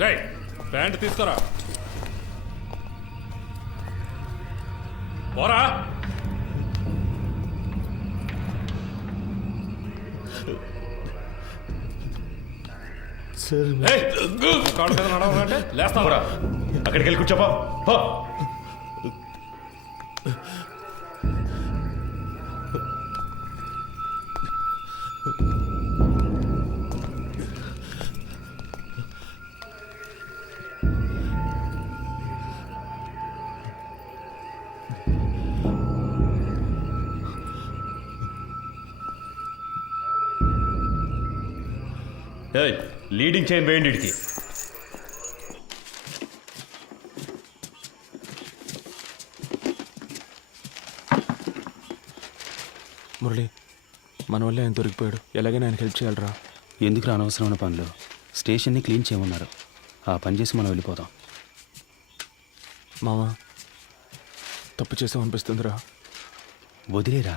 రై pant తీసుకురా. పోరా. Sir కాడు కదా నడవాలంటే లేస్తావరా. అక్కడికి వెళ్ళి కూర్చోపా. లీడింగ్ చైన్ వేయండి ఇడికి. మురళి మన వల్ల ఆయన దొరికిపోయాడు. ఎలాగైనా ఆయనకి హెల్ప్ చేయాలరా. ఎందుకు అనవసరమైన పనులు? స్టేషన్ని క్లీన్ చేయమన్నారు. ఆ పని చేసి మనం వెళ్ళిపోదాం. మామ తప్పు చేసామనిపిస్తుందిరా. వదిలేరా.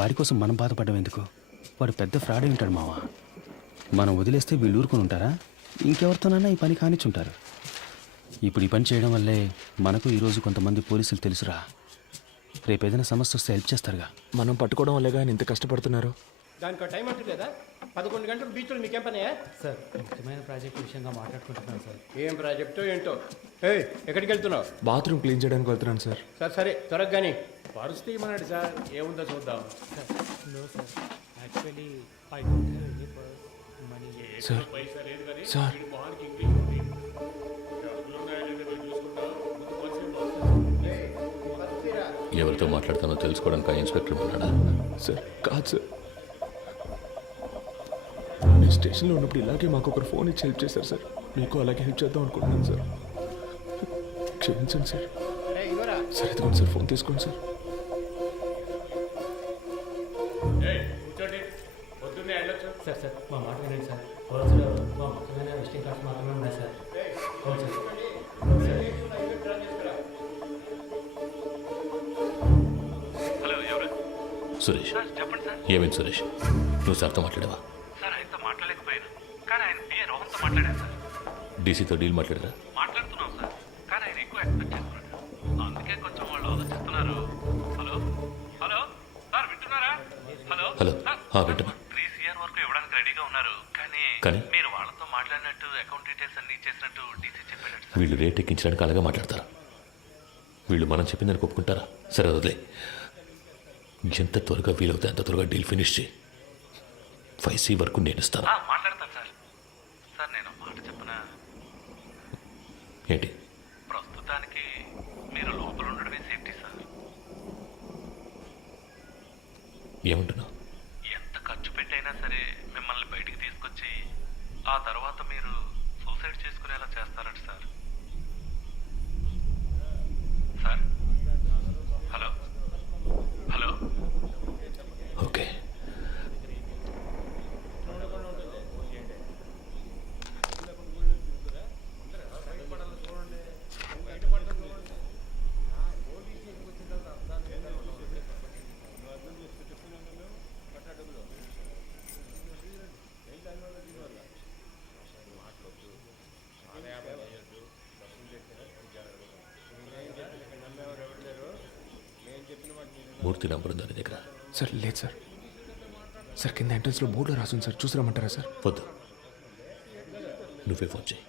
వాడి కోసం మనం బాధపడడం ఎందుకు? వాడు పెద్ద ఫ్రాడ్ అయి ఉంటాడు మావా. మనం వదిలేస్తే వీళ్ళు ఊరుకొని ఉంటారా? ఇంకెవరితోనైనా ఈ పని కానిచ్చుంటారు. ఇప్పుడు ఈ పని చేయడం వల్లే మనకు ఈరోజు కొంతమంది పోలీసులు తెలుసురా. రేపు ఏదైనా సమస్య వస్తే హెల్ప్ చేస్తారుగా. మనం పట్టుకోవడం వల్లేగా ఆయన ఇంత కష్టపడుతున్నారు. దానికి టైం అంటూ లేదా? 11 గంటలు బీచ్లో మీకేం పని? సార్ ముఖ్యమైన ప్రాజెక్ట్ విషయంగా మాట్లాడుకుంటున్నాను సార్. ఏం ప్రాజెక్టో ఏంటో. ఎక్కడికి వెళ్తున్నావు? బాత్రూమ్ క్లీన్ చేయడానికి వెళ్తున్నాను సార్. సరే త్వరగా కానీ పరిస్థితి ఏమన్నాడు సార్? ఏముందో చూద్దాం. No sir, actually I don't have any money. Sir sir ఎవరితో మాట్లాడతానో తెలుసుకోవడానికి ఆ ఇన్స్పెక్టర్ ఉన్నాడా? సార్ కాదు సార్, నేను స్టేషన్లో ఉన్నప్పుడు ఇలాగే మాకు ఒకరు ఫోన్ ఇచ్చి హెల్ప్ చేశారు సార్. మీకు అలాగే హెల్ప్ చేద్దాం అనుకుంటున్నాను సార్. క్షమించండి సార్. సార్ ఎత్తుకోండి సార్, ఫోన్ తీసుకోండి సార్. సార్ సార్ మా మాట వినండి సార్. పర్సులో మా ముఖ్యమైన విజిటింగ్ కార్డ్స్ మాత్రమే ఉన్నాయి సార్. అవును సార్. సురేష్ చెప్పండి సార్. ఏమైంది సురేష్? నువ్వు సార్తో మాట్లాడావా? సార్ ఆయనతో మాట్లాడలేకపోయాను, కానీ ఆయన పిఏ రోహన్తో మాట్లాడాను సార్. డీసీతో డీల్ మాట్లాడారా? మాట్లాడుతున్నాం సార్, కానీ ఆయన ఎక్కువ ఎక్స్పెక్ట్ చేస్తున్నాడు. అందుకే కొంచెం వాళ్ళు ఆలోచిస్తున్నారు. హలో హలో సార్ వింటున్నారా? హలో హలో సార్, వింటున్నా. 3 CR వరకు ఇవ్వడానికి రెడీగా ఉన్నారు, కానీ మీరు వాళ్ళతో మాట్లాడినట్టు అకౌంట్ డీటెయిల్స్ అన్ని ఇచ్చేసినట్టు డీసీ చెప్పాడు సార్. వీళ్ళు రేట్ ఎక్కించడానికి అలాగే మాట్లాడతారా? వీళ్ళు మనం చెప్పిందని ఒప్పుకుంటారా? సరే వదిలే. ఎంత త్వరగా వీలవుతే అంత త్వరగా డీల్ ఫినిష్ చేయి. 5C వరకు నేను ఇస్తాను. మాట్లాడతాను సార్. సార్ నేను మాట చెప్పనా? ఏంటి? ప్రస్తుతానికి మీరు లోపల ఉండడమే సేఫ్టీ సార్. ఏమంటున్నావు? ఎంత ఖర్చు పెట్టైనా సరే మిమ్మల్ని బయటికి తీసుకొచ్చి ఆ తర్వాత మీరు సూసైడ్ చేసుకునేలా చేస్తారట sir. Sir hello hello okay. Murthy number ఉందా నీ దగ్గర? సార్ లేదు సార్. సార్ కింద ఎంట్రన్స్లో బోర్డులో రాసుంది సార్, చూసి రమ్మంటారా సార్? వద్దు, నువ్వే ఫోన్ చేయి.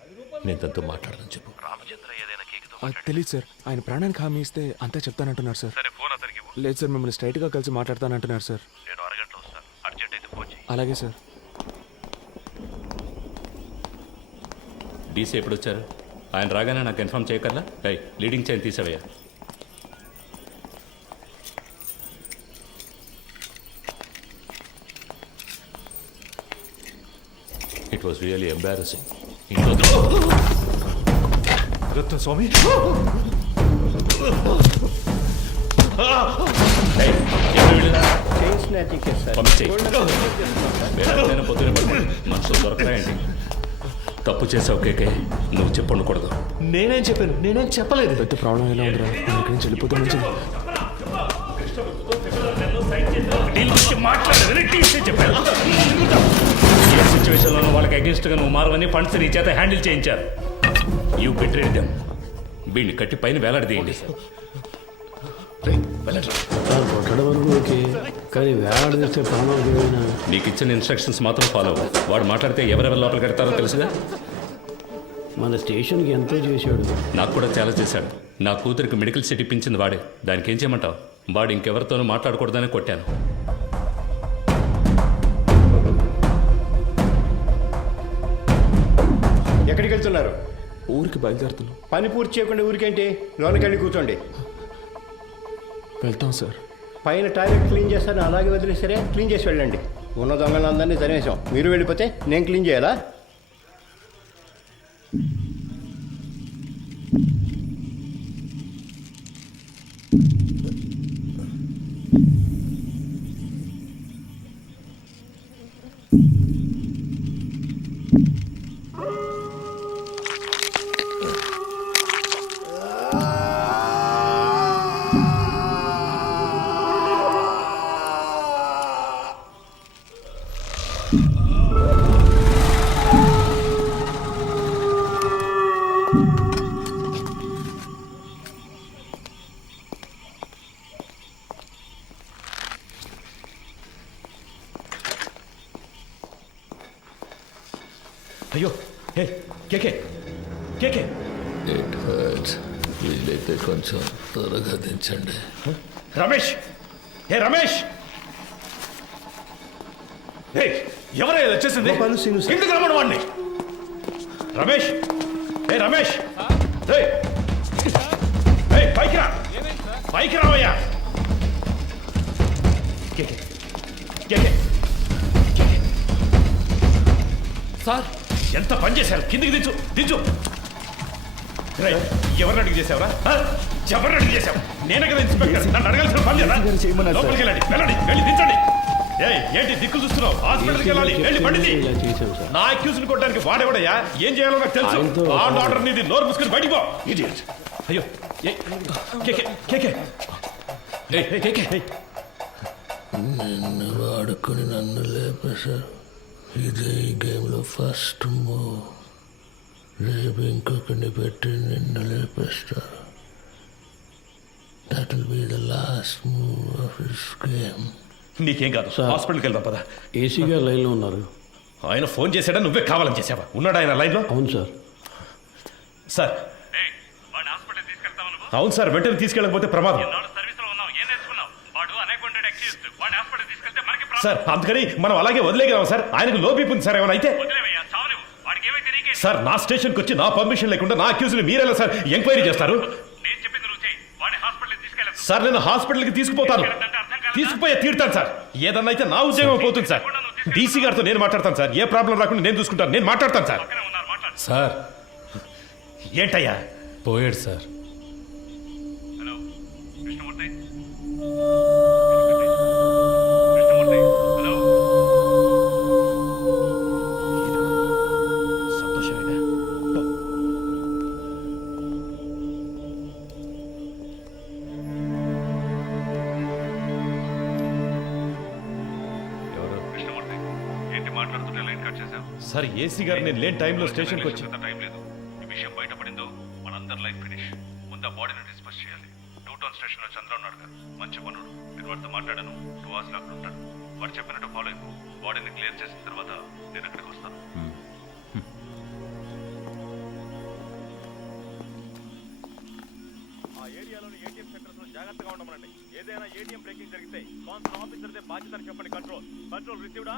నేను తనతో మాట్లాడదని చెప్పు. రామచంద్ర ఏదైనా కేకుతో అది తెలియదు సార్. ఆయన ప్రాణానికి హామీ ఇస్తే అంతా చెప్తానంటున్నారు సార్. సరే ఫోన్ అతనికి ఇవ్వు. లేదు సార్, మిమ్మల్ని స్ట్రైట్గా కలిసి మాట్లాడతానంటున్నారు సార్. నేను అరగంటలో వస్తాను, అర్జెంట్ అయితే ఫోన్ చేయి. అలాగే సార్. డీసీ ఎప్పుడు వచ్చారు? ఆయన రాగానే నాకు ఇన్ఫార్మ్ చేయకల్లా. లీడింగ్ చైన్ తీసావయ్యా. It was really embarrassing. స్వామి మనుషులు దొరకరాయండి. తప్పు చేసావు కేకే, నువ్వు చెప్పకూడదు. నేనేం చెప్పాను? నేనేం చెప్పలేదు. పెద్ద ప్రాబ్లం ఎలా ఉందిరా? నేను ఇక్కడి నుంచి వెళ్ళిపోతే మంచిది. ఏ సిచ్యువేషన్లోనూ వాళ్ళకి అగేన్స్ట్గా నువ్వు మారవని ఫండ్స్ నీ చేత హ్యాండిల్ చేయించారు. You betrayed them. వీడిని కట్టి పైన వేలాడదీయండి. వెళ్ళట్రా. సార్ కొట్టడం వరకు ఓకే, కానీ వేలాడదీస్తే ప్రాణాలు పోయినా. నీకు ఇచ్చిన ఇన్స్ట్రక్షన్స్ మాత్రం ఫాలో అవ్వు. వాడు మాట్లాడితే ఎవరెవరు లోపలికి కడతారో తెలుసుగా. మన స్టేషన్కి ఎంతో చేశాడు. నాకు కూడా చాలా చేశాడు. నా కూతురికి మెడికల్ సీట్ ఇప్పించింది వాడే. దానికి ఏం చేయమంటావు? వాడు ఇంకెవరితోనూ మాట్లాడకూడదని కొట్టాను. ఎక్కడికి వెళ్తున్నారు? ఊరికి బయలుదేరుతున్నాం. పని పూర్తి చేయకుండా ఊరికేంటి? లోనకెళ్ళి కూర్చోండి. వెళ్తాం సార్. పైన టాయిలెట్ క్లీన్ చేస్తాను అలాగే వదిలేసరే, క్లీన్ చేసి వెళ్ళండి. ఉన్న దొంగలందరినీ తరిమేశాం. మీరు వెళ్ళిపోతే నేను క్లీన్ చేయాలా? అయ్యో, హే కేకే కేకే. It hurts. వీలైతే కొంచెం త్వరగా దించండి. రమేష్, హే రమేష్, హే ఎవరైనా వచ్చేసింది? కిందకి రమ్మను వాడిని. రమేష్, హే రమేష్, హే హే పైకి రా, పైకి రావయ్యా. కేకే కేకే కేకే. సార్, ఎంత పని చేశారు? కిందికి దించు దించు. ఎవరిని అడిగి చేసావురా? ఎవరిని అడిగి చేసావు? నేనే కదా ఇన్స్పెక్టర్, నన్ను అడగాల్సిన పని లేదా? లోపలికి వెళ్ళండి, వెళ్ళండి, వెళ్ళి దించండి. ఏంటి దిక్కు చూస్తున్నావు? హాస్పిటల్కి వెళ్ళాలి, వెళ్ళి పండితి. నా అక్యూజ్ని కొట్టడానికి వాడేవాడయ్యా? ఏం చేయాలో నాకు తెలుసు. ఆర్డర్ నీది. నోరు మూసుకుని బయటికి పో. ఇడియట్. అయ్యో, కేకే కేకే కేకే. నిన్ను వాడుకొని నన్ను లేపేశారు. ఇదే ఈ గేమ్లో ఫస్ట్ మూవ్. రేపు ఇంకొకరిని పెట్టి నిన్ను లేపేస్తారు. That will be the last move of this game. నీకేం కాదు, హాస్పిటల్కి వెళ్దాం పద. ఏసీ గారు లైన్లో ఉన్నారు. ఆయన ఫోన్ చేశాడా? నువ్వే కావాలని చేసావా? ఉన్నాడు ఆయన లైన్లో? అవును సార్. సార్, అవును సార్, వెంటనే తీసుకెళ్ళకపోతే ప్రమాదం. సార్ అందుకని మనం అలాగే వదిలేగలం సార్. ఆయనకు లో బీపీ ఉంది సార్. ఏమైనా అయితే సార్, నా స్టేషన్కి వచ్చి నా పర్మిషన్ లేకుండా నా అక్యూజ్ని మీరెలా సార్ ఎంక్వైరీ చేస్తారు? సార్ నేను హాస్పిటల్కి తీసుకుపోతాను, తీసుకుపోయే తీరుతాను సార్. ఏదన్నా అయితే నా ఉద్యోగం పోతుంది సార్. డీసీ గారితో నేను మాట్లాడతాను సార్. ఏ ప్రాబ్లం రాకుండా నేను చూసుకుంటాను. నేను మాట్లాడతాను సార్. సార్, ఏంటయ్యా? పోయాడు సార్. సార్ ఏసీ గారు నేను లేని టైంలో స్టేషన్కి వచ్చి టైం లేదు. ఈ విషయం బయటపడిందో మనందరి లైఫ్ ఫినిష్. ముందు ఆ బాడీని డిస్పోజ్ చేయాలి. 2 టౌన్ స్టేషన్లో చంద్ర ఉన్నాడు కదా, మంచి పనుడు. నేను వాడితో మాట్లాడాను. 2 hours అక్కడ ఉంటాడు. వాడు చెప్పినట్టు ఫాలో అయిపో. బాడీని క్లియర్ చేసిన తర్వాత నేను అక్కడికి వస్తాను. ఆ ఏరియాలోని ఏటీఎం సెంటర్స్ లో జాగ్రత్తగా ఉండమనండి. ఏదైనా ఏటీఎం బ్రేకింగ్ జరిగితే కాన్సర్న్ ఆఫీసర్దే బాధ్యతని చెప్పండి. కంట్రోల్ కంట్రోల్ రిసీవ్డా?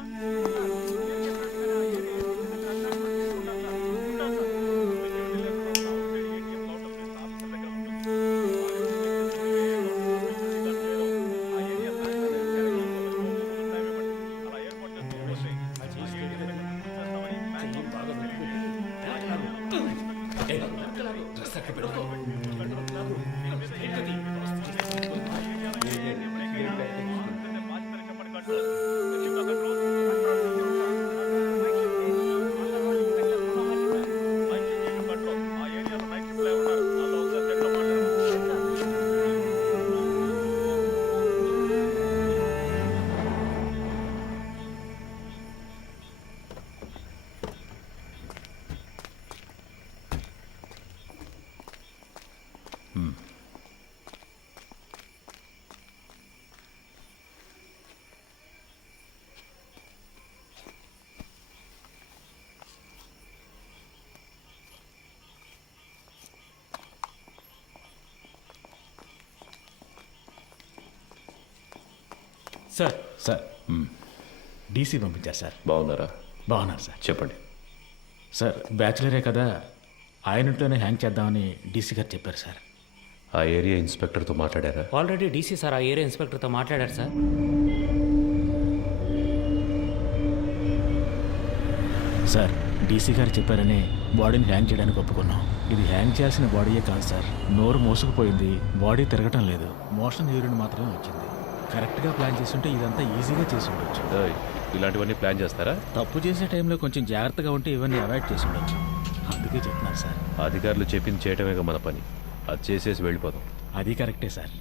సార్ సార్ డీసీ పంపించారు సార్. బాగున్నారా? బాగున్నారు సార్. చెప్పండి. సార్ బ్యాచులరే కదా, ఆయన ఇంట్లోనే హ్యాంగ్ చేద్దామని డీసీ గారు చెప్పారు సార్. ఆ ఏరియా ఇన్స్పెక్టర్తో మాట్లాడారా? ఆల్రెడీ డీసీ సార్ ఆ ఏరియా ఇన్స్పెక్టర్తో మాట్లాడారు సార్. సార్ డీసీ గారు చెప్పారని బాడీని హ్యాంగ్ చేయడానికి ఒప్పుకున్నాం. ఇది హ్యాంగ్ చేయాల్సిన బాడీయే కాదు సార్. నోరు మోసుకుపోయింది, బాడీ తిరగటం లేదు, మోషన్ యూరిన్ మాత్రమే వచ్చింది. కరెక్ట్గా ప్లాన్ చేస్తుంటే ఇదంతా ఈజీగా చేసి ఉండొచ్చు. ఇలాంటివన్నీ ప్లాన్ చేస్తారా? తప్పు చేసే టైంలో కొంచెం జాగ్రత్తగా ఉంటే ఇవన్నీ అవాయిడ్ చేసి ఉండొచ్చు. అందుకే చెప్తున్నారు సార్. అధికారులు చెప్పింది చేయటమేగా మన పని. అది చేసేసి వెళ్ళిపోదాం. అది కరెక్టే సార్.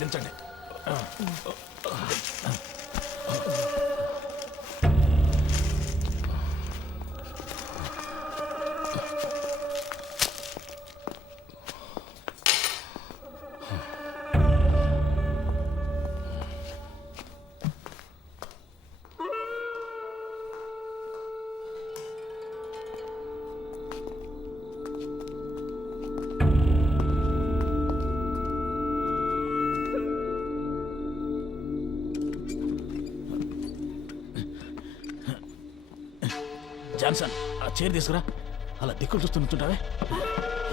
దించండి. జాన్సన్, ఆ చైర్ తీసుకురా. అలా దిక్కులు చూస్తూ నుంచుంటావే.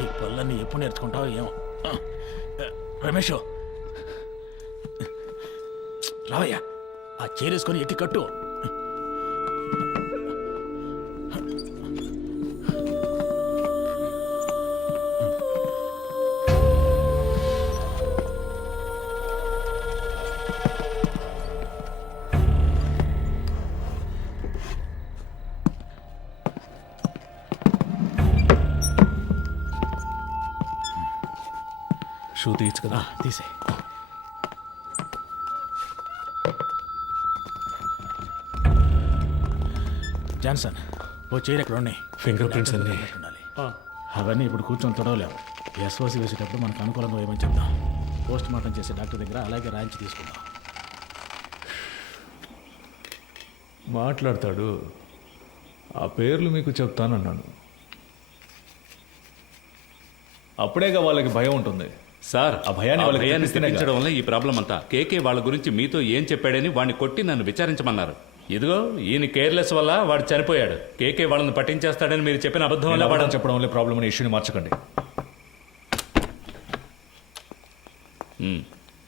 ఈ పళ్ళన్నీ ఎప్పుడు నేర్చుకుంటావో ఏమో. రమేష్ రావయ్యా, ఆ చైర్ వేసుకొని ఎక్కి కట్టు. షూ తీయచ్చు కదా? తీసే. జాన్సన్, ఓ చైర్ ఎక్కడ ఉన్నాయి? ఫింగర్ ప్రింట్స్ అన్నీ ఉండాలి. అవన్నీ ఇప్పుడు కూర్చొని తొడవలేము. ఎస్ఓసి వేసేటప్పుడు మనకు అనుకూలంగా ఏమని చెప్దాం. పోస్ట్ మార్టం చేసే డాక్టర్ దగ్గర అలాగే రాయించి తీసుకుందాం. మాట్లాడతాడు. ఆ పేర్లు మీకు చెప్తానన్నాను. అప్పుడేగా వాళ్ళకి భయం ఉంటుంది. సార్ ఆ భయాన్ని వాళ్ళకి భయాన్ని తెప్పిస్తేనే తెప్పించడం వల్ల ఈ ప్రాబ్లం అంతా. కేకే వాళ్ళ గురించి మీతో ఏం చెప్పాడని వాడిని కొట్టి నన్ను విచారించమన్నారు. ఇదిగో ఈయన కేర్లెస్ వల్ల వాడు చనిపోయాడు. కేకే వాళ్ళని పట్టించేస్తాడని మీరు చెప్పిన అబద్ధం వల్ల వాడు చెప్పడం వల్ల ప్రాబ్లం అనే ఇష్యూని మార్చకండి.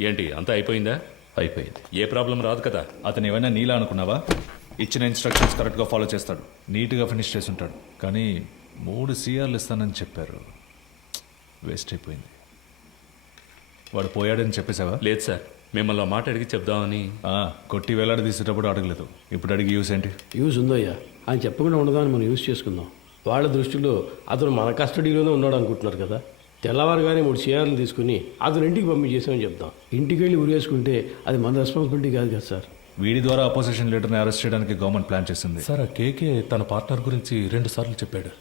ఏంటి అంతా అయిపోయిందా? అయిపోయింది. ఏ ప్రాబ్లం రాదు కదా. అతను ఏమైనా నీలా అనుకున్నావా? ఇచ్చిన ఇన్స్ట్రక్షన్స్ కరెక్ట్గా ఫాలో చేస్తాడు, నీట్గా ఫినిష్ చేసి ఉంటాడు. కానీ 3 CRలు ఇస్తానని చెప్పారు. వేస్ట్ అయిపోయింది. వాడు పోయాడని చెప్పేసావా? లేదు సార్, మిమ్మల్ని ఆ మాట అడిగి చెప్దామని. కొట్టి వేలాడి తీసేటప్పుడు అడగలేదు, ఇప్పుడు అడిగి యూస్ ఏంటి? యూజ్ ఉందయ్యా, ఆయన చెప్పకుండా ఉండదాన్ని మనం యూజ్ చేసుకుందాం. వాళ్ళ దృష్టిలో అతను మన కస్టడీలోనే ఉన్నాడు అనుకుంటున్నారు కదా. తెల్లవారుగానే 3 CRలు తీసుకుని అతను ఇంటికి పంపించేసామని చెప్దాం. ఇంటికి వెళ్ళి ఉరేసుకుంటే అది మన రెస్పాన్సిబిలిటీ కాదు కదా సార్. వీడి ద్వారా అపోజిషన్ లీడర్ని అరెస్ట్ చేయడానికి గవర్నమెంట్ ప్లాన్ చేసింది. సార్ ఆ కేకే తన పార్ట్నర్ గురించి 2 సార్లు చెప్పాడు.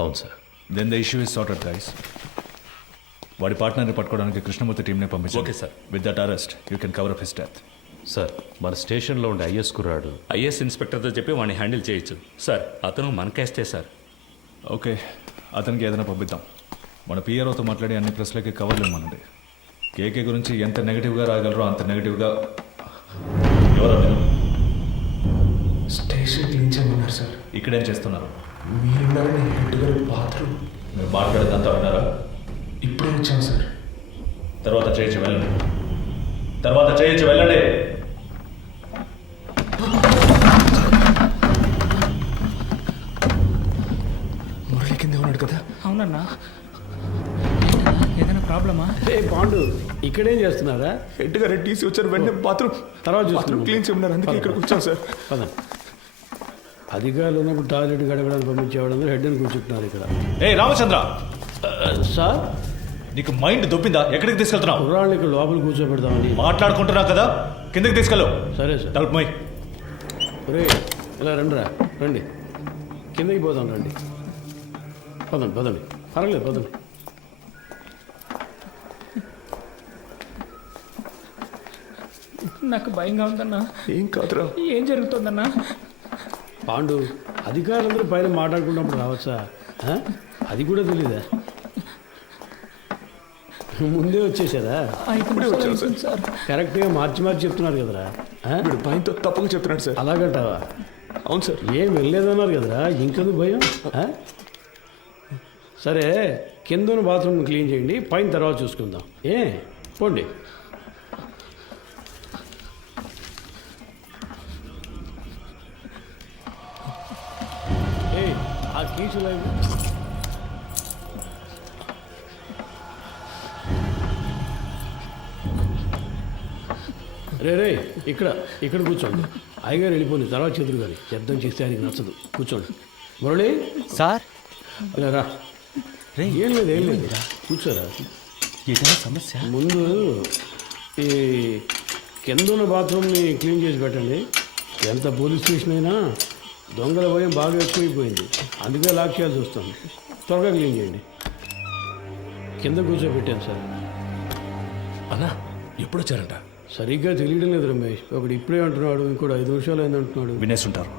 అవును sir. Then the issue is sorted guys. వాడి పార్ట్నర్ని పట్టుకోవడానికి కృష్ణమూర్తి టీంనే పంపించారు. Okay sir. With that arrest you can cover up his death. Sir మన స్టేషన్లో ఉండే ఐఎస్ కుర్రాడు ఐఎస్ ఇన్స్పెక్టర్తో చెప్పి వాడిని హ్యాండిల్ చేయొచ్చు సార్. అతను మన కేస్టే సార్. ఓకే, అతనికి ఏదైనా పంపిద్దాం. మన పిఆర్ఓతో మాట్లాడి అన్ని ప్రెస్లకి కవర్లు ఇవ్వమనండి. కేకే గురించి ఎంత నెగిటివ్గా రాగలరో అంత నెగిటివ్గా. స్టేషన్ క్లీన్ చేయమన్నారు సార్. ఇక్కడేం చేస్తున్నారు? మీరున్నారని హెడ్ గారు బాత్రూమ్. మీరు మాట్లాడేదంతా విన్నారా? ఇప్పుడే వచ్చాం సార్. తర్వాత చేయొచ్చు వెళ్ళండి. తర్వాత చేయొచ్చు వెళ్ళండి. మురళి కింద ఉన్నాడు కదా? అవునన్నా, ఏదైనా ప్రాబ్లమా? బాండు ఇక్కడేం చేస్తున్నారా? హెడ్ గారు టీసీ వచ్చారు, వెంటనే బాత్రూమ్ తర్వాత క్లీన్ చేయమన్నారు, అందుకే ఇక్కడికి వచ్చాం సార్. అధికారులు ఉన్నప్పుడు టాయిలెట్ గడగడానికి పంపించేవాడు, హెడ్ అని కూర్చుంటున్నారు ఇక్కడ. ఏ రామచంద్ర, సార్ నీకు మైండ్ దొబ్బిందా? ఎక్కడికి తీసుకెళ్తున్నావు? కుర్రాళ్ళని ఇక్కడ లోపల కూర్చోబెడదామని. మాట్లాడుకుంటున్నావు కదా, కిందకి తీసుకెళ్ళు. సరే సార్. తలుపు మై. ఒరే ఇలా రండిరా, రండి, కిందకి పోదాం, రండి, పదండి పదండి, పర్వాలేదు పదండి. నాకు భయంగా ఉందన్నా. ఏం కాదురా. ఏం జరుగుతుందన్నా? పాండు, అధికారులందరూ పైన మాట్లాడుకున్నప్పుడు రావచ్చా? ఆ? అది కూడా తెలీదా? ముందే వచ్చేసారా? సార్ కరెక్ట్గా మార్చి మార్చి చెప్తున్నారు కదరా. ఆ? వీడు భయంతో తప్పుగా చెప్తున్నాడు సార్. అలాగంటావా? అవును సార్. ఏం వెళ్ళలేదన్నారు కదరా, ఇంకెందుకు భయం? ఆ? సరే, కింద బాత్రూమ్ క్లీన్ చేయండి, పైన తర్వాత చూసుకుందాం. పోండి. ఆ కీచు రే ఇక్కడ ఇక్కడ కూర్చోండి. అయ్యగారు వెళ్ళిపోయింది, తర్వాత చేతులు కానీ శబ్దం చేస్తే ఆయనకి నచ్చదు. కూర్చోండి. మురళి సార్, ఇలా రా. ఏం లేదు కూర్చోరా. ఏదైనా సమస్య? ముందు ఈ కింద ఉన్న బాత్రూమ్ని క్లీన్ చేసి పెట్టండి. ఎంత పోలీస్ స్టేషన్ అయినా దొంగల భయం బాగా ఎక్కువైపోయింది, అందుకే లాక్ చేయాల్సి వస్తుంది. త్వరగా క్లీన్ చేయండి. కింద కూర్చోబెట్టాను సార్. అన్నా ఎప్పుడు వచ్చారంట? సరిగ్గా తెలియడం లేదు రమేష్. ఒకడు ఇప్పుడే అంటున్నాడు, ఇంకోటి 5 నిమిషాలు అయింది అంటున్నాడు. వినేస్తుంటారు,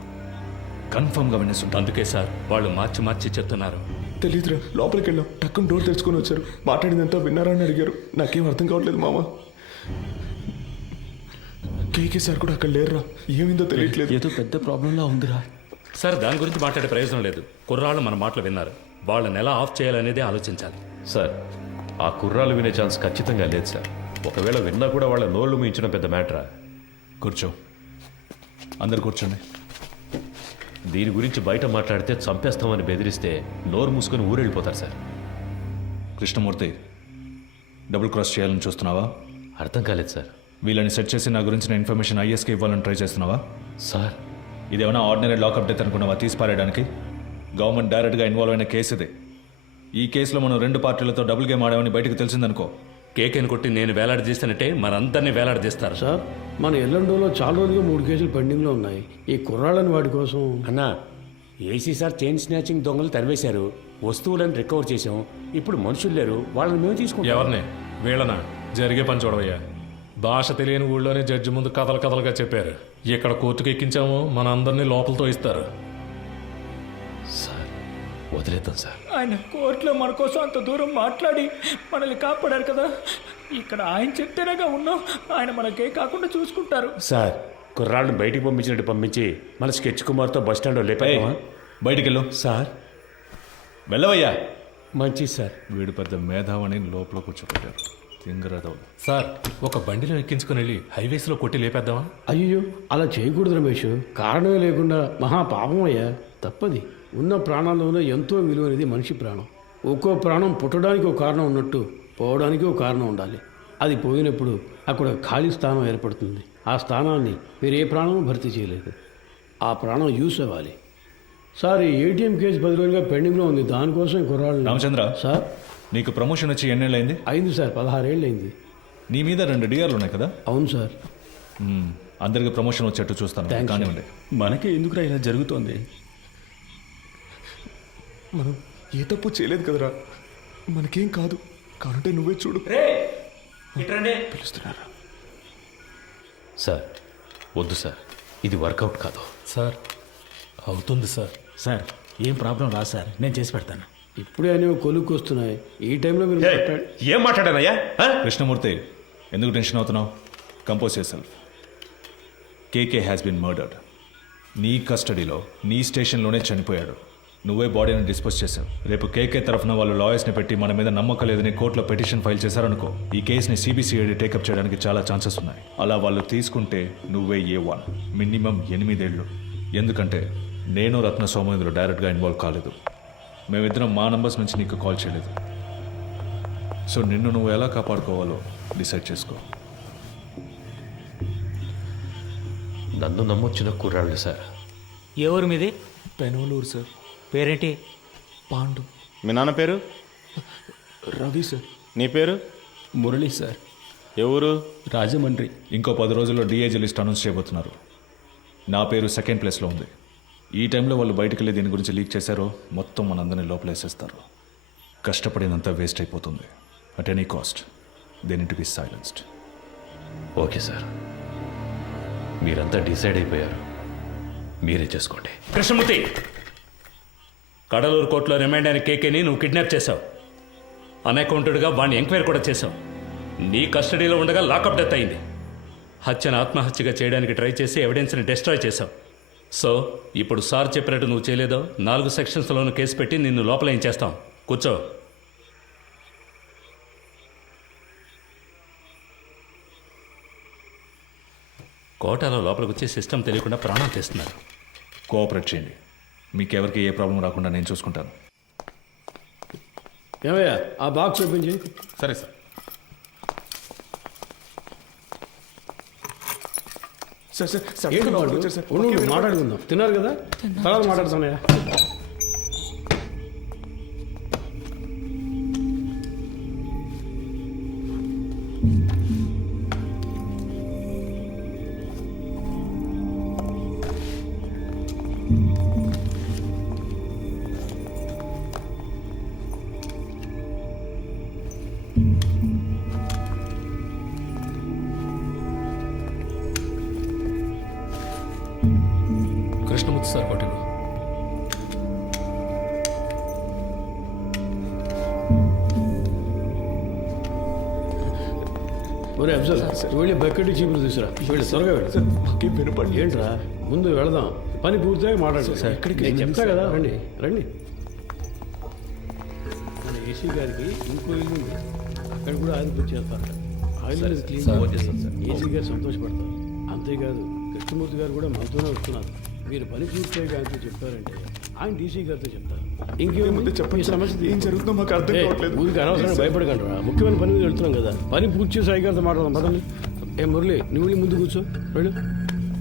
కన్ఫర్మ్గా వినేస్తుంటారు. అందుకే సార్ వాళ్ళు మార్చి మార్చి చెప్తున్నారు. తెలీదురా. లోపలికి వెళ్ళాం, టక్కున డోర్ తెరుచుకొని వచ్చారు. మాట్లాడిందంతా విన్నారా అని అడిగారు. నాకేం అర్థం కావట్లేదు మామ. కేకే సార్ కూడా అక్కడ లేరురా. ఏమైందో తెలియట్లేదు. ఏదో పెద్ద ప్రాబ్లంలా ఉందిరా. సార్ దాని గురించి మాట్లాడే ప్రయోజనం లేదు. కుర్రాళ్ళు మన మాటలు విన్నారు, వాళ్ళని ఎలా ఆఫ్ చేయాలనేదే ఆలోచించాలి. సార్ ఆ కుర్రాలు వినే ఛాన్స్ ఖచ్చితంగా లేదు సార్. ఒకవేళ విన్నా కూడా వాళ్ళ నోళ్ళు మించిన పెద్ద మ్యాటరా. కూర్చో, అందరు కూర్చోండి. దీని గురించి బయట మాట్లాడితే చంపేస్తామని బెదిరిస్తే నోరు మూసుకొని ఊరెళ్ళిపోతారు సార్. కృష్ణమూర్తి, డబుల్ క్రాస్ చేయాలని చూస్తున్నావా? అర్థం కాలేదు సార్. వీళ్ళని సెట్ చేసి నా గురించిన ఇన్ఫర్మేషన్ ఐఎస్కి ఇవ్వాలని ట్రై చేస్తున్నావా? సార్ ఇదేమైనా ఆర్డినరీ లాకప్ డెత్ అనుకున్నావా తీసి పారేయడానికి? గవర్నమెంట్ డైరెక్ట్గా ఇన్వాల్వ్ అయిన కేసు ఇది. ఈ కేసులో మనం 2 పార్టీలతో డబుల్ గేమ్ ఆడామని బయటకు తెలిసిందనుకో, కేకేని కొట్టి నేను వేలాడదీస్తానంటే మనందరినీ వేలాడదీస్తారు. సార్, మన ఎల్లండోలో చాలా రోజులుగా 3 కేసులు పెండింగ్లో ఉన్నాయి. ఈ కుర్రాళ్ళని వాటి కోసం. అన్నా, ఏసీ సార్ చైన్ స్నాచింగ్ దొంగలు తరివేశారు, వస్తువులను రికవర్ చేశాం. ఇప్పుడు మనుషులు లేరు, వాళ్ళని మేము తీసుకుంటాం. ఎవరిని? వీళ్ళనా? జరిగే పని చూడవయ్యా. భాష తెలియని ఊళ్ళోనే జడ్జి ముందు కథలుగా చెప్పారు. ఇక్కడ కోర్టుకు ఎక్కించాము, మన అందరినీ లోపలతో ఇస్తారు. సార్ వదిలేద్దాం సార్. ఆయన కోర్టులో మన కోసం అంత దూరం మాట్లాడి మనల్ని కాపాడారు కదా. ఇక్కడ ఆయన చెప్తేనేగా ఉన్నాం, ఆయన మనకే కాకుండా చూసుకుంటారు. సార్, కుర్రాళ్ళని బయటికి పంపించినట్టు పంపించి మన స్కెచ్ కుమార్తో బస్ స్టాండ్లో లేపామా? బయటికి వెళ్ళు. సార్ వెళ్ళవయ్యా. మంచిది సార్. వీడు పెద్ద మేధావని లోపల కూర్చోబెట్టారు. తింగరదవులు. సార్ ఒక బండిలో ఎక్కించుకుని వెళ్ళి హైవేస్లో కొట్టి లేపేద్దామా? అయ్యో, అలా చేయకూడదు రమేష్. కారణమే లేకుండా మహాపాపం అయ్యా, తప్పది. ఉన్న ప్రాణాల్లోనే ఎంతో విలువైనది మనిషి ప్రాణం. ఒక్కో ప్రాణం పుట్టడానికి ఒక కారణం ఉన్నట్టు పోవడానికి ఒక కారణం ఉండాలి. అది పోయినప్పుడు అక్కడ ఖాళీ స్థానం ఏర్పడుతుంది. ఆ స్థానాన్ని మీరు ఏ ప్రాణం భర్తీ చేయలేదు. ఆ ప్రాణం యూస్ అవ్వాలి. సార్, ఈ ఏటీఎం కేసు 10 రోజులుగా పెండింగ్లో ఉంది. దానికోసం కుర్రాళ్ళు. రామచంద్ర సార్, నీకు ప్రమోషన్ వచ్చి ఎన్నేళ్ళైంది? అయింది సార్, 16 ఏళ్ళు అయింది. నీ మీద 2 డిఆర్లు ఉన్నాయి కదా? అవును సార్. అందరికి ప్రమోషన్ వచ్చేట్టు చూస్తాను. థాంక్స్ కానివ్వండి. మనకే ఎందుకురా ఇలా జరుగుతోంది? మనం ఏ తప్పు చేయలేదు కదరా. మనకేం కాదు. కానంటే నువ్వే చూడు. పిలుస్తున్నారా? సార్ వద్దు సార్, ఇది వర్కౌట్ కాదు. సార్ అవుతుంది సార్. సార్, ఏం ప్రాబ్లం రా సార్, నేను చేసి పెడతాను. ఇప్పుడే అనేవి కొలుక్కు వస్తున్నాయి. ఈ టైంలో మీరు ఏం మాట్లాడానయ్యా? కృష్ణమూర్తి, ఎందుకు టెన్షన్ అవుతున్నావు? Compose yourself. KK has been murdered. నీ కస్టడీలో, నీ స్టేషన్లోనే చనిపోయాడు. నువ్వే బాడీని డిస్పోజ్ చేశావు. రేపు కేకే తరఫున వాళ్ళు లాయర్స్ని పెట్టి మన మీద నమ్మకం లేదని కోర్టులో పిటిషన్ ఫైల్ చేశారనుకో, ఈ కేసుని సిబిసిఐడి టేకప్ చేయడానికి చాలా ఛాన్సెస్ ఉన్నాయి. అలా వాళ్ళు తీసుకుంటే నువ్వే A1, మినిమం 8 ఏళ్ళు. ఎందుకంటే నేను రత్న సోమేంద్ర డైరెక్ట్గా ఇన్వాల్వ్ కాలేదు. మేమిద్దరం మా నంబర్స్ నుంచి నీకు కాల్ చేయలేదు. సో నిన్ను నువ్వు ఎలా కాపాడుకోవాలో డిసైడ్ చేసుకో. నన్ను నమ్మొచ్చిన కుర్రాళ్ళు సార్. ఎవరు మీది? పెనోలూరు సార్. పేరేంటి? పాండు. మీ నాన్న పేరు? రవి సార్. నీ పేరు? మురళి సార్. ఎవరు? రాజమండ్రి. ఇంకో 10 రోజుల్లో డిఏజీ లిస్ట్ అనౌన్స్ చేయబోతున్నారు. నా పేరు సెకండ్ ప్లేస్లో ఉంది. ఈ టైంలో వాళ్ళు బయటకు వెళ్ళి దీని గురించి లీక్ చేశారో మొత్తం మనందరినీ లోపలేసేస్తారు. కష్టపడినంతా వేస్ట్ అయిపోతుంది. At any cost they need to be silenced. Okay sir, మీరంతా డిసైడ్ అయిపోయారు, మీరే చేసుకోండి. కృష్ణమూర్తి, కడలూరు కోర్టులో రిమాండ్ అయిన కేకేని నువ్వు కిడ్నాప్ చేశావు. అన్అకౌంటెడ్గా వాడిని ఎంక్వైరీ కూడా చేశావు. నీ కస్టడీలో ఉండగా లాకప్ డెత్ అయింది. హత్యను ఆత్మహత్యగా చేయడానికి ట్రై చేసి ఎవిడెన్స్ని డిస్ట్రాయ్ చేశావు. సో ఇప్పుడు సార్ చెప్పినట్టు నువ్వు చేయలేదో 4 సెక్షన్స్లోనూ కేసు పెట్టి నిన్ను లోపల ఏం చేస్తాం. కూర్చో. కోటాలో లోపలికి వచ్చి సిస్టమ్ తెలియకుండా ప్రాణాలు తీస్తున్నారు. కోఆపరేట్ చేయండి. మీకెవరికి ఏ ప్రాబ్లం రాకుండా నేను చూసుకుంటాను. ఏమయ్యా ఆ బాక్స్ ఓపెన్ చేయి. సరే సార్. సార్ సార్ సార్ ఏంటి లోపలికి వాళ్ళు? వచ్చారు సార్. ఉండు, మాట్లాడుకుందాం. తిన్నారు కదా, తర్వాత మాట్లాడుతున్నాయా? Krishnamurthy sir hotel. ఒరే అఫ్జల్, వెళ్ళి బకెట్ చీపులు తీసుకురా. వెళ్ళి త్వరగా వెళ్ళు. మాకేం వినపడి ఏంట్రా, ముందు వెళదాం. పని పూర్తిగా మాట్లాడు. నేను చెప్తా కదా, రండి రండి. మన ఏసీ గారికి ఇంకో ఇల్లు ఉంది, అక్కడ కూడా ఆయిల్ చేస్తారు. ఆయిల్ క్లీన్ ఏసీ గారు సంతోషపడతారు. అంతేకాదు కృష్ణమూర్తి గారు కూడా మనతోనే వస్తున్నారు. మీరు పని పూర్తిగా ఆయనతో చెప్పారంటే ఆయన డీసీ గారితో చెప్తారు. ఇంకేముంది చెప్పండి. సమస్య ఏం జరుగుతుందో మాకు అర్థం కావట్లేదు. ఊరికి అనవసరంగా భయపడకండి. ముఖ్యమైన పని మీద వెళ్తున్నాం కదా, పని పూర్తి చేసి అయ్య గారితో మాట్లాడదాం. పదండి. ఏ మురళి, నువ్వు వెళ్ళి ముందు కూర్చో. వెళ్ళు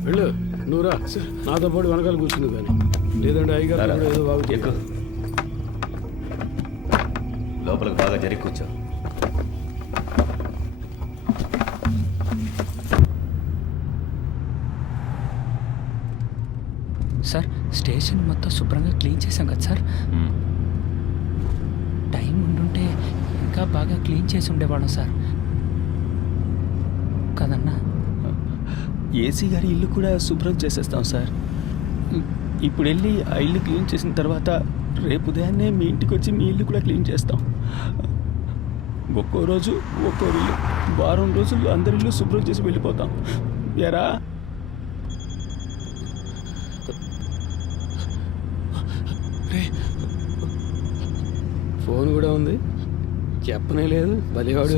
వెళ్ళు. నువ్వు రా, నాతో పాటు వెనకాల కూర్చుంది. కానీ లేదంటే అయ్యగారు కూడా ఏదో బాగుంది. లోపలికి బాగా జరిగి కూర్చో. సార్, స్టేషన్ మొత్తం శుభ్రంగా క్లీన్ చేశాం కదా సార్. టైం ఉండుంటే ఇంకా బాగా క్లీన్ చేసి ఉండేవాళ్ళం సార్ కదన్నా. ఏసీ గారి ఇల్లు కూడా శుభ్రం చేసేస్తాం సార్. ఇప్పుడు వెళ్ళి ఆ ఇల్లు క్లీన్ చేసిన తర్వాత రేపు ఉదయాన్నే మీ ఇంటికి వచ్చి మీ ఇల్లు కూడా క్లీన్ చేస్తాం. ఒక్కో రోజు ఒక్కో ఇల్లు, వారం రోజులు అందరి ఇల్లు శుభ్రం చేసి వెళ్ళిపోతాం. ఎరా ఫోన్ కూడా ఉంది, చెప్పనే లేదు. బలివాడు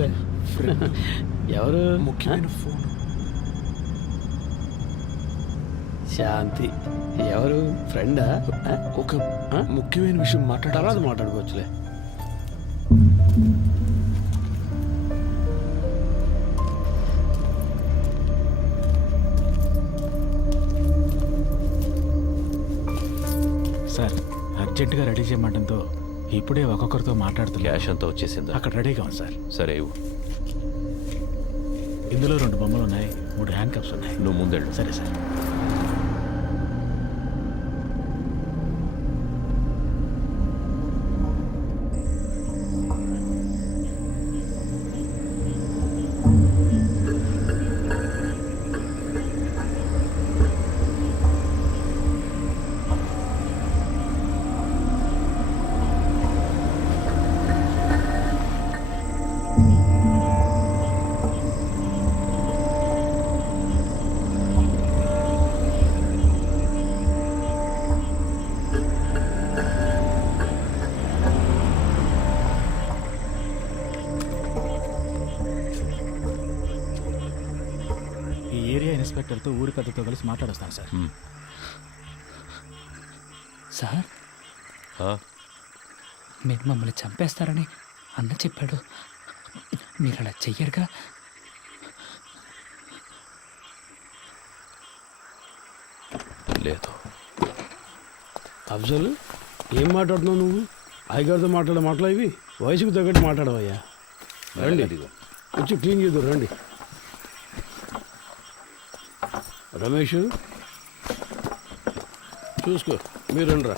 ఎవరు? ముఖ్యమైన ఫోన్. శాంతి ఎవరు? ఫ్రెండా? ఒక ముఖ్యమైన విషయం తర్వాత మాట్లాడుకోవచ్చులే. సార్, అర్జెంటుగా రెడీ చేయమంటంతో ఇప్పుడే ఒక్కొక్కరితో మాట్లాడుతున్నా. క్యాష్ అంతా వచ్చేసిందా? అక్కడ రెడీగా ఉంది సార్. సరే ఇవ్వు. ఇందులో 2 బొమ్మలు ఉన్నాయి, 3 హ్యాండ్ కప్స్ ఉన్నాయి. నువ్వు ముందెళ్ళు. సరే సార్. ఇన్స్పెక్టర్తో ఊరి పెద్దతో కలిసి మాట్లాడొస్తాను సార్. సార్, మీరు మమ్మల్ని చంపేస్తారని అన్న చెప్పాడు. మీరు అలా చెయ్యరుగా? లేదు. అఫ్జల్, ఏం మాట్లాడుతున్నావు నువ్వు? అయ్యగారితో మాట్లాడే మాటలు ఇవి? వయసుకు తగ్గట్టు మాట్లాడవయ్యా. రండి వచ్చి క్లీన్ చేద్దాం రండి. రమేష్ చూసుకో, మీరు రండి రా.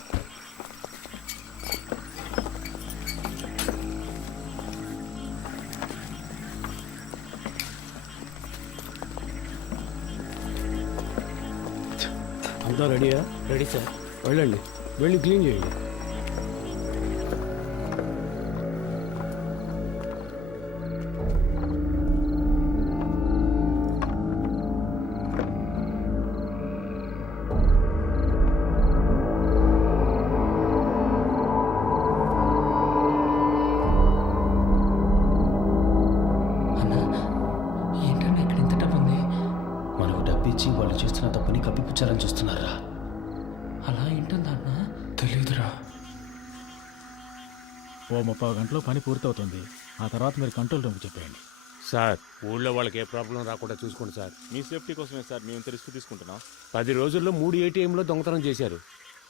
అంతా రెడీయా? Ready sir. వెళ్ళండి, వెళ్ళి క్లీన్ చేయండి. ఏంటన్నా ఇక్కడ ఎంత డబ్బు ఉంది? మనకు డబ్బిచ్చి వాళ్ళు చేస్తున్న తప్పుని కప్పిపుచ్చాలని చూస్తున్నారా? అలా ఏంటందా అన్న? తెలీదురా. ఓ 30 గంటలో పని పూర్తవుతుంది. ఆ తర్వాత మీరు కంట్రోల్ రూమ్కి చెప్పేయండి. సార్ ఊళ్ళో వాళ్ళకి ఏ ప్రాబ్లం రాకుండా చూసుకోండి సార్. మీ సేఫ్టీ కోసమే సార్ మేము ఇంత రిస్క్ తీసుకుంటున్నాం. 10 రోజుల్లో 3 ATMలో దొంగతనం చేశారు.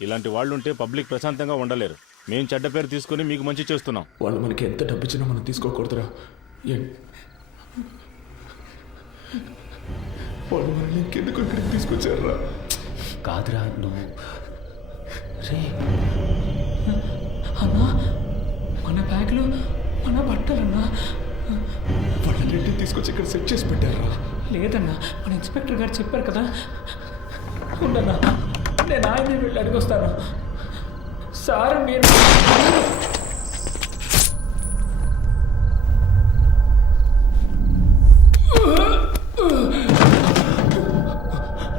ఇలాంటి వాళ్ళు ఉంటే పబ్లిక్ ప్రశాంతంగా ఉండలేరు. మేము చెడ్డ పేరు తీసుకుని మీకు మంచి చేస్తున్నాం. వాళ్ళు మనకి ఎంత డబ్బు ఇచ్చినా మనం తీసుకోకూడదురా. వాళ్ళు మనల్ని ఇంకెందుకు ఇక్కడికి తీసుకొచ్చారా? కాదురా నువ్వు. రే అన్నా, మన బ్యాగ్లో మన బట్టలన్నా. వాళ్ళన్నింటినీ తీసుకొచ్చి ఇక్కడ సెట్ చేసి పెట్టారా? లేదన్నా, మన ఇన్స్పెక్టర్ గారు చెప్పారు కదా. ఉండన్నా, నేను ఆయన్ని వెళ్ళి అడిగొస్తాను. సార్ మీరు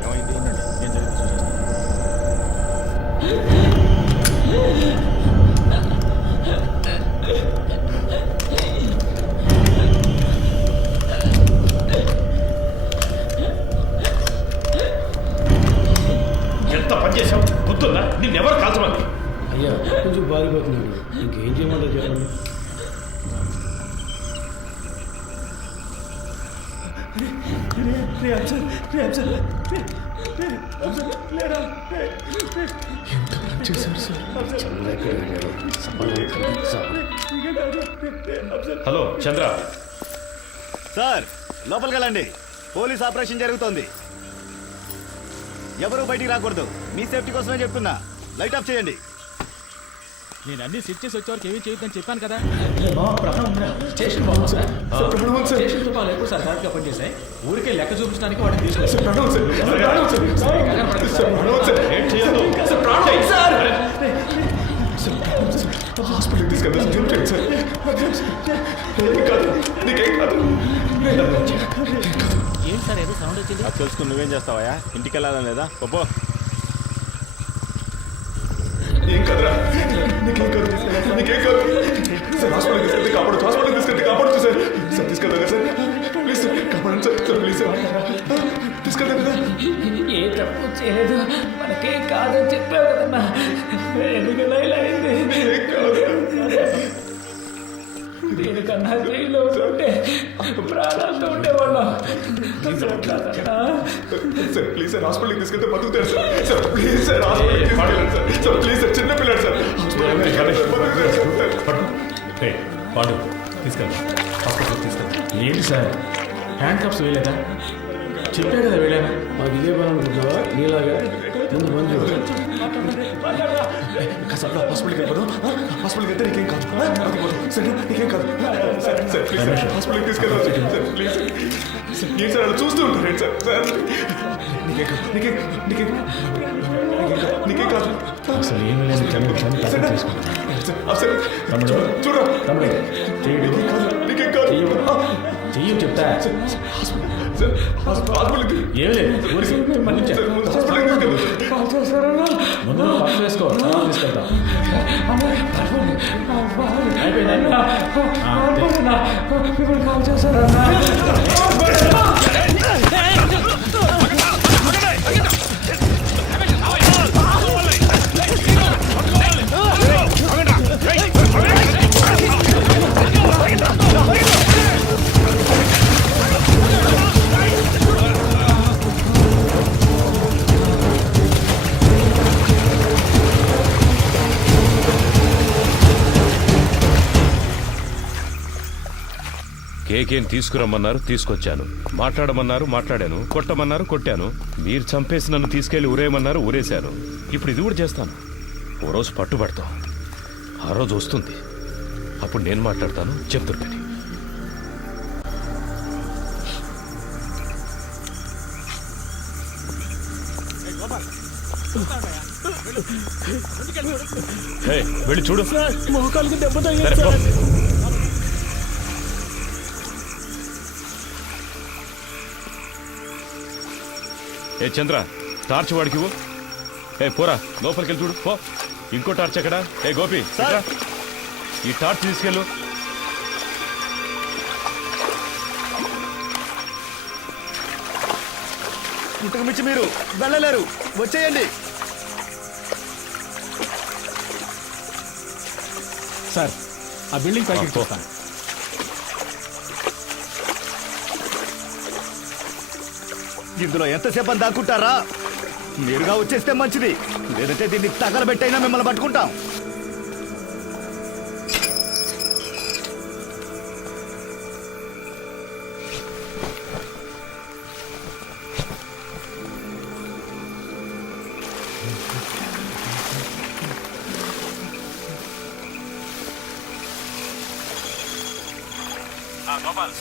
ఏమైంది? ఉండండి, నేను జరిగింది చూసేస్తాను. ఎంత పని చేసావు గుర్తుందా? నిన్నెవరు కాల్చమంది? అయ్యా కొంచెం బారిపోతున్నాడు, ఇంకేం చేయమంటారు చెప్పండి. హలో చంద్ర. సార్ లోపలికి వెళ్ళండి. పోలీస్ ఆపరేషన్ జరుగుతోంది. ఎవరు బయటికి రాకూడదు. మీ సేఫ్టీ కోసమే చెప్తున్నా. లైట్ ఆఫ్ చేయండి. నేను అన్ని సెట్ చేసి వచ్చేవరకు ఏమీ చేయొద్దని చెప్పాను కదా. స్టేషన్ బాగుంది సార్. స్టేషన్ తో ఎక్కువ సార్ సార్గా పనిచేసాయి. ఊరికే లెక్క చూపించడానికి వాటిని తీసుకొచ్చారు. హాస్పిటల్కి తీసుకెళ్తాను సార్. నీకేం కాదు. ఏంటి సార్ ఏదో సౌండ్ వచ్చింది? అది తెలుసుకుని నువ్వేం చేస్తావా? ఇంటికి వెళ్ళాలని లేదా? పప్పు ఏం కాదురా, నీకేం కాదు, నీకేం కాదు సార్. హాస్పిటల్కి తీసుకెళ్తే కాపాడు, హాస్పిటల్కి తీసుకెళ్తే కాపాడు సార్. సార్ తీసుకెళ్తా సార్, ప్లీజ్ సార్, కాపాడండి సార్. సార్ ప్లీజ్ సార్, తీసుకెళ్తా కదా. ఏ తప్పు చేయలేదు, మనకేం కాదని చెప్పావు కదన్నా. ఎందుకన్నా ఇలా అయింది? దీనికన్నా జైల్లో ఉంటే ప్రాణాలతో ఉండేవాళ్ళం. సార్ ప్లీజ్ సార్, హాస్పిటల్కి తీసుకెళ్తే బతుకుతారు సార్. సార్ ప్లీజ్ సార్, హాస్పిటల్కి తీసుకెళ్ళండి సార్. సార్ ప్లీజ్ సార్, చిన్న పిల్లలు సార్. హాస్పిటల్కి తీసుకెళ్తే వాడు తీసుకెళ్తా, హాస్పిటల్ తీసుకెళ్తా. ఏంటి సార్ హ్యాండ్ కప్స్ వేయలేదా? చెప్పే కదా వెళ్ళాను. మాకు ఇదే పని అనుకుంటున్నావా? నీలాగా ముందు మంది సార్ హాస్పిటల్కి వెళ్ళిపోదు. హాస్పిటల్కి వెళ్తే నీకేం కాదు. సార్ నీకేం కాదు. సార్ సార్ ప్లీజ్ సార్, హాస్పిటల్కి తీసుకెళ్ళాలి సార్. ప్లీజ్ సార్, ఏం సార్ అలా చూస్తూ ఉంటారు సార్. సార్ నీకేం కాదు, నీకేం నీకేం నీకేం కాదు. అసలు ఏమీ లేదు, సార్ తమ్ముడు చూడు, తమ్ముడు నీకేం కాదు, నీకేం కాదు. చెయ్యి చెప్తా. సార్ హాస్పిటల్కి ఏం లేదు, సార్ ముందు హాస్పిటల్కి తీసుకెళ్ళాలి. ముందు పట్టు వేసుకో, తర్వాత తీసుకెళ్తాం. కేకేం తీసుకురమ్మన్నారు, తీసుకొచ్చాను. మాట్లాడమన్నారు, మాట్లాడాను. కొట్టమన్నారు, కొట్టాను. మీరు చంపేసి నన్ను తీసుకెళ్లి ఊరేయమన్నారు, ఊరేశాను. ఇప్పుడు ఇది కూడా చేస్తాను. ఓ రోజు పట్టుబడతాం. ఆ రోజు వస్తుంది. అప్పుడు నేను మాట్లాడతాను, చెప్తాను. కానీ వెళ్ళి చూడు. మోకాలకు దెబ్బ సరే, పో. ఏ చంద్ర, టార్చ్ వాడికి ఇవ్వు. ఏ పోరా, లోపలికి వెళ్ళి చూడు. పో. ఇంకో టార్చ్ ఎక్కడ? ఏ గోపి, ఇట్రా. ఈ టార్చ్ తీసుకెళ్ళు. ఇంతకు మించి మీరు వెళ్ళలేరు, వచ్చేయండి. సార్ ఆ బిల్డింగ్ పైకి చూస్తాను. ఇందులో ఎంతసేపు అని దాక్కుంటారా? మీరుగా వచ్చేస్తే మంచిది, లేదంటే దీన్ని తగలబెట్టైనా మిమ్మల్ని పట్టుకుంటాం.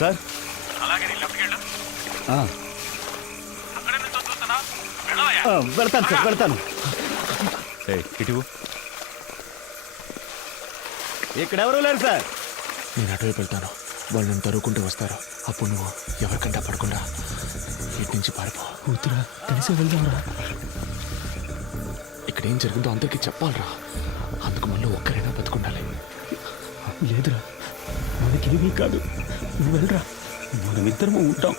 సార్ అలాగే లెఫ్ట్కి వెళ్ళు. అక్కడే నుంచి చూస్తున్నా, వెళ్ళవయ్యా. వెళ్తాను సార్, వెళ్తాను. ఇటు ఇక్కడెవరూ లేరు సార్. నేను అటువైపు వెళ్తాను, వాళ్ళు నన్ను తరువుకుంటూ వస్తారు. అప్పుడు నువ్వు ఎవరికంటా పడకుండా ఇటు నుంచి పారిపో. కూతురా, కలిసి వెళ్దాంరా. ఇక్కడ ఏం జరిగిందో అందరికీ చెప్పాలరా. అందుకు మళ్ళీ ఒక్కరైనా బతుకుండాలి. లేదురా, మనకేమీ కాదు, నువ్వు వెళ్ళరా. మనమిద్దరము ఉంటాం.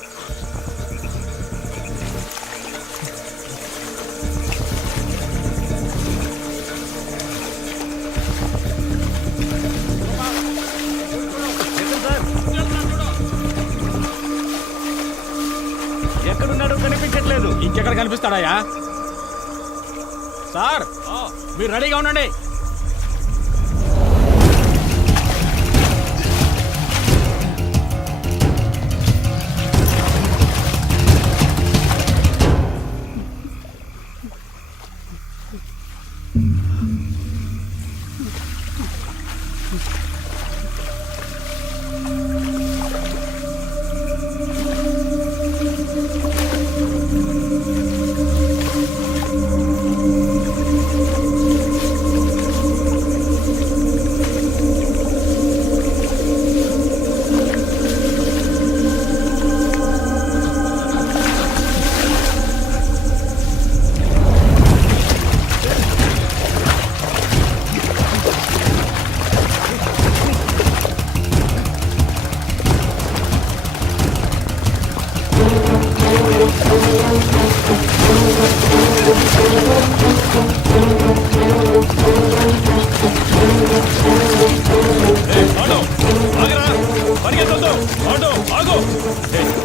ఎక్కడున్నాడో కనిపించట్లేదు. ఇంకెక్కడ కనిపిస్తాడాయా? సార్ మీరు రెడీగా ఉండండి.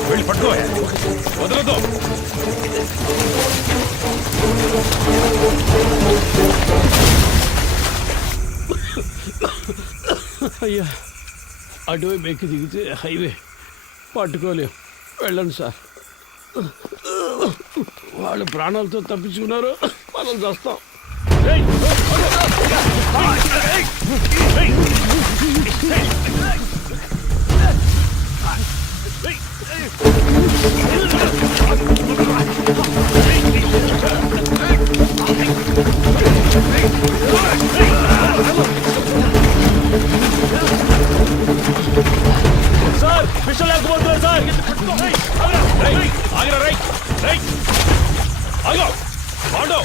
వెళ్ళి పట్టుకో, వదలదు. అయ్యా, అటువైపు ఎక్కి దిగితే హైవే పట్టుకోలేం. వెళ్ళండి సార్. వాళ్ళు ప్రాణాలతో తప్పించుకున్నారు, మనం చేస్తాం. సార్ విషయం లేకపోతున్నారు సార్. ఆగిరా, రైట్ రైట్ ఆగో. పాండు,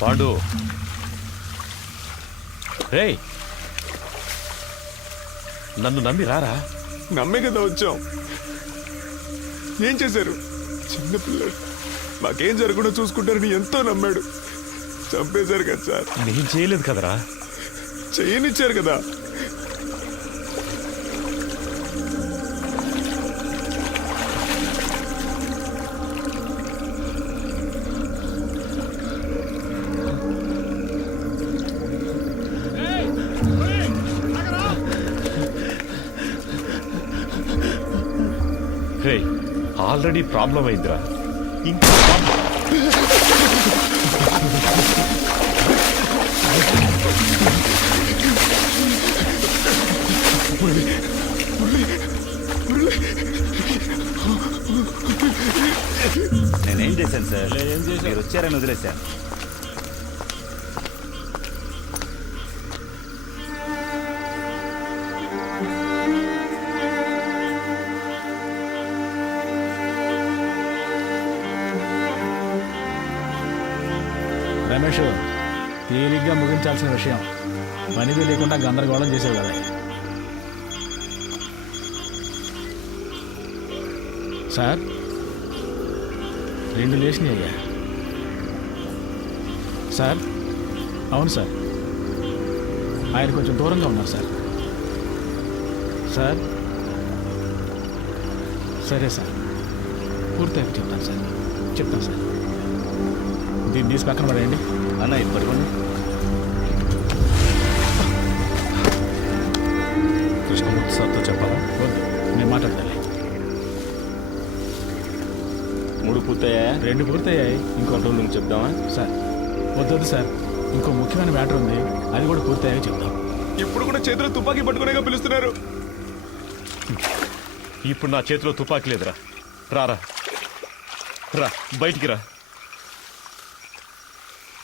పాండు, రే నన్ను నమ్మి రారా. నమ్మే కదా వచ్చాం. ఏం చేశారు? చిన్నపిల్లడు మాకేం జరగకుండా చూసుకుంటారని ఎంతో నమ్మాడు. చంపేశారు కదా సార్. నేను చేయలేదు కదరా. చేయనిచ్చారు కదా. రే ఆల్రెడీ ప్రాబ్లం అయిందిరా, ఇంకా నేనేం చేశాను సార్? మీరు వచ్చారని వదిలేశాను. రమేష్, తేలిగ్గా ముగించాల్సిన విషయం పనిది లేకుండా గందరగోళం చేసేవి కదా. సార్ 2 లేచినాయి అయ్యా. సార్ అవును సార్, ఆయన కొంచెం దూరంగా ఉన్నారు సార్. సార్ సరే సార్, పూర్తయితే చెప్తాను సార్. చెప్తాను సార్. దీన్ని తీసి పక్కన పడేయండి. అన్న ఇది పట్టుకోండి. కృష్ణమూర్తి సార్తో చెప్పాలా? వద్దు, నేను మాట్లాడాలి. 3 పూర్తయ్యా? 2 పూర్తయ్యాయి. ఇంకో 2 నువ్వు చెప్దామా? సార్ వద్దు సార్, ఇంకో ముఖ్యమైన మ్యాటర్ ఉంది, అది కూడా పూర్తయ్యాక చెప్తాం. ఇప్పుడు కూడా చేతిలో తుపాకీ పట్టుకునేగా పిలుస్తున్నారు. ఇప్పుడు నా చేతిలో తుపాకీ లేదురా. రారా రా, బయటికి రా.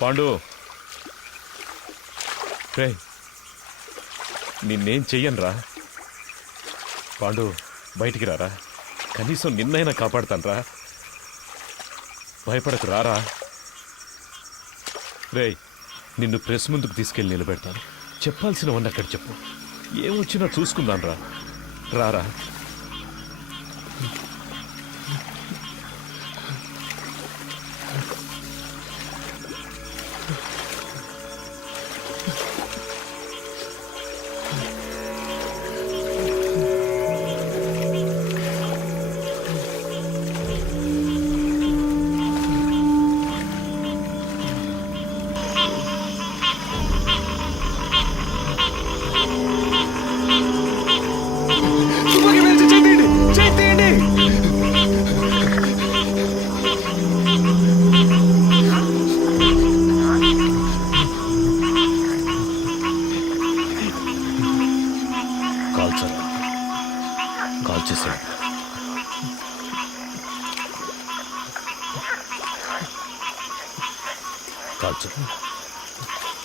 పాండు, రే నిన్నేం చెయ్యను రా. పాండు బయటికి రారా, కనీసం నిన్నైనా కాపాడుతాను రా. భయపడకు, రారా. రే నిన్ను ప్రెస్ ముందుకు తీసుకెళ్ళి నిలబెడతాను. చెప్పాల్సినవన్నీ అక్కడ చెప్పు. ఏమొచ్చినా చూసుకుందాను రా. రారా.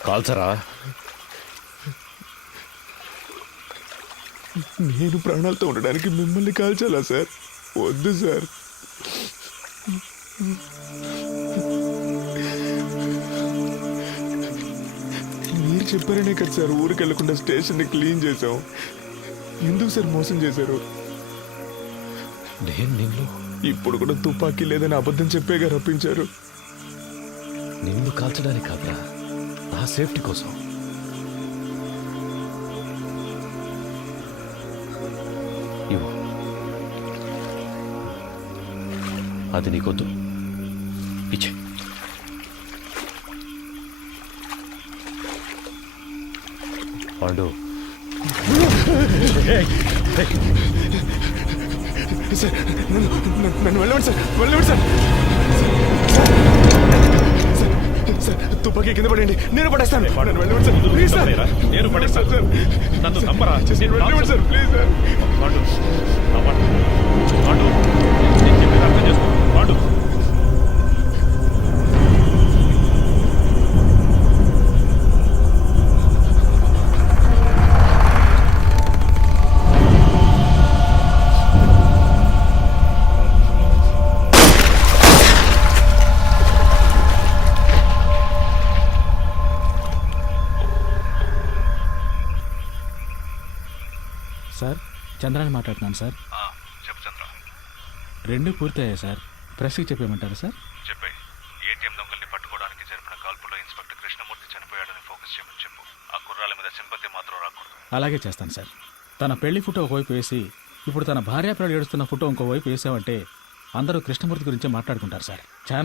కాల్చరా. నేను ప్రాణాలతో ఉండడానికి మిమ్మల్ని కాల్చాలా సార్? వద్దు సార్. మీరు చెప్పారనే కదా సార్ ఊరికి వెళ్లకుండా స్టేషన్ని క్లీన్ చేసాం. ఎందుకు సార్ మోసం చేశారు? నేను నిన్ను ఇప్పుడు కూడా తుపాకీ లేదని అబద్ధం చెప్పేగా రప్పించారు. నిన్ను కాల్చడానికి కాదురా, నా సేఫ్టీ కోసం. ఇవ్వు. అది నీకొద్దు, ఇచ్చే. పాండు, సార్ నన్ను వెళ్ళండి సార్, వెళ్ళండి సార్. సార్ తుపాకీ కింద పడండి, నేను పడేస్తాను. వెళ్ళండి సార్, ప్లీజ్ సార్. నేను పడేస్తాను సార్. నన్ను నమ్మరా? వెళ్ళండి sir, please sir. Pandu, Pandu, నేను చెప్పేది అర్థం చేసుకో. పాండు, సార్ చంద్రాన్ని మాట్లాడుతున్నాను సార్. చెప్పు చంద్ర. 2 పూర్తయ్యాయి సార్. ప్రెస్కి చెప్పేయమంటారు సార్? చెప్పే. ఏటీఎం దొంగల్ని పట్టుకోవడానికి జరిపిన కాల్పుల్లో ఇన్స్పెక్టర్ అలాగే చేస్తాను సార్. తన పెళ్లి ఫోటో ఒకవైపు వేసి ఇప్పుడు తన భార్యాపిల్లలు ఏడుస్తున్న ఫోటో ఇంకోవైపు వేసామంటే అందరూ కృష్ణమూర్తి గురించే మాట్లాడుకుంటారు సార్. ఛానల్